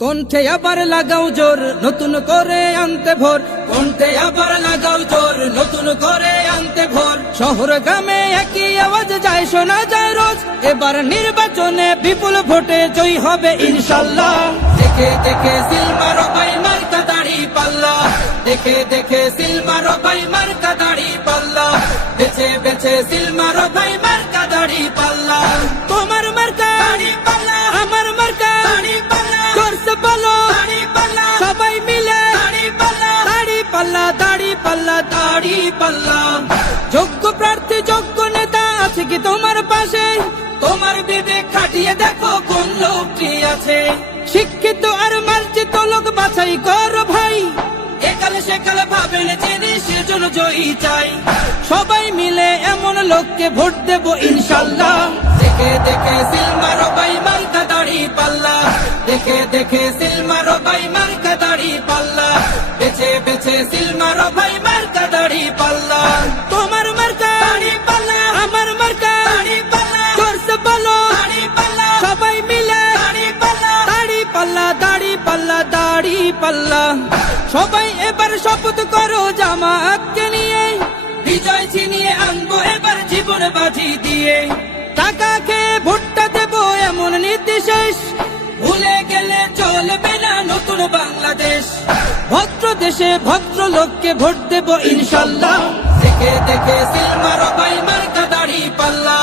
কণ্ঠে আবার লাগাও জোর নতুন করে আনতে ভোর, কণ্ঠে আবার লাগাও জোর নতুন করে আনতে ভোর। শহর গ্রামে একই আওয়াজ যায় শোনা যায় রোজ, এবার নির্বাচনে বিপুল ভোটে জয়ী হবে ইনশাল্লাহ। দেখে দেখে সিল মারো ভাই মার্কা দাড়ি পাল্লা, দেখে দেখে সিল মারো ভাই মার্কা দাড়ি পাল্লা, বেছে বেছে সিল মারো ভাই মার্কা দাড়ি পাল্লা। তোমার মার্কা দাড়ি পাল্লা, আমার মার্কা দাড়ি পাল্লা, জোরসে বলো দাড়ি পাল্লা, সবাই মিলে দাড়ি পাল্লা, দাড়ি পাল্লা, দাড়ি পাল্লা, দাড়ি পাল্লা। যোগ্য প্রার্থী যোগ্য নেতা আছে কি তোমার পাশে? তোমার বিবেক খাটিয়ে দেখো কোন লোকটি আছে। শিক্ষিত আর মার্জিত লোক বাছাই করো ভাই, একালে সেকালে ভাবেন যিনি সেজন্য জয়ী চাই। সবাই মিলে এমন লোককে ভোট দেব ইনশাল্লাহ। দেখে দেখে সিল মারো ভাই মার্কা দাড়ি পাল্লা, দেখে দেখে সিল মারো ভাই মার্কা দাড়ি পাল্লা, বেছে বেছে সিল মারো ভাই মার্কা দাড়ি পাল্লা। তোমার মার্কা দাড়ি পাল্লা, আমার মার্কা দাড়ি পাল্লা, জোরসে বলো দাড়ি পাল্লা, সবাই মিলে দাড়ি পাল্লা, দাড়ি পাল্লা, দাড়ি পাল্লা, দাড়ি পাল্লা। সবাই এবার শপথ করো জামাতকে নিয়ে, বিজয় ছিনিয়ে আনবো এবার জীবন বাজি দিয়ে। টাকা খেয়ে ভোটটা দেবো এমন নীতি শেষ, ভুলে গেলে চলবে না নতুন বাংলাদেশ। ভদ্র দেশে ভদ্র লোককে ভোট দেব ইনশাল্লাহ। দেখে দেখে সিল মারো ভাই মার্কা দাড়ি পাল্লা,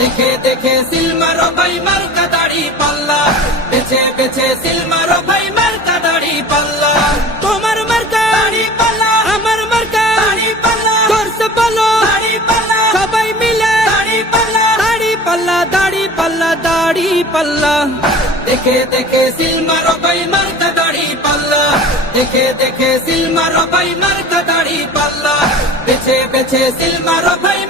দেখে দেখে সিল মারো ভাই মার্কা দাড়ি পাল্লা, বেছে বেছে সিল মারো ভাই মার্কা দাড়ি পাল্লা। তোমার মার্কা দাড়ি পাল্লা, আমার মার্কা দাড়ি পাল্লা, জোরসে বলো দাড়ি পাল্লা, সবাই মিলে দাড়ি পাল্লা, দাড়ি পাল্লা, দাড়ি পাল্লা, দাড়ি পাল্লা। দেখে দেখে সিল মারো ভাই মার্কা দাড়ি পাল্লা, দেখে দেখে সিল মারো ভাই মার্কা দাড়ি পাল্লা, বেছে বেছে সিল মারো ভাই।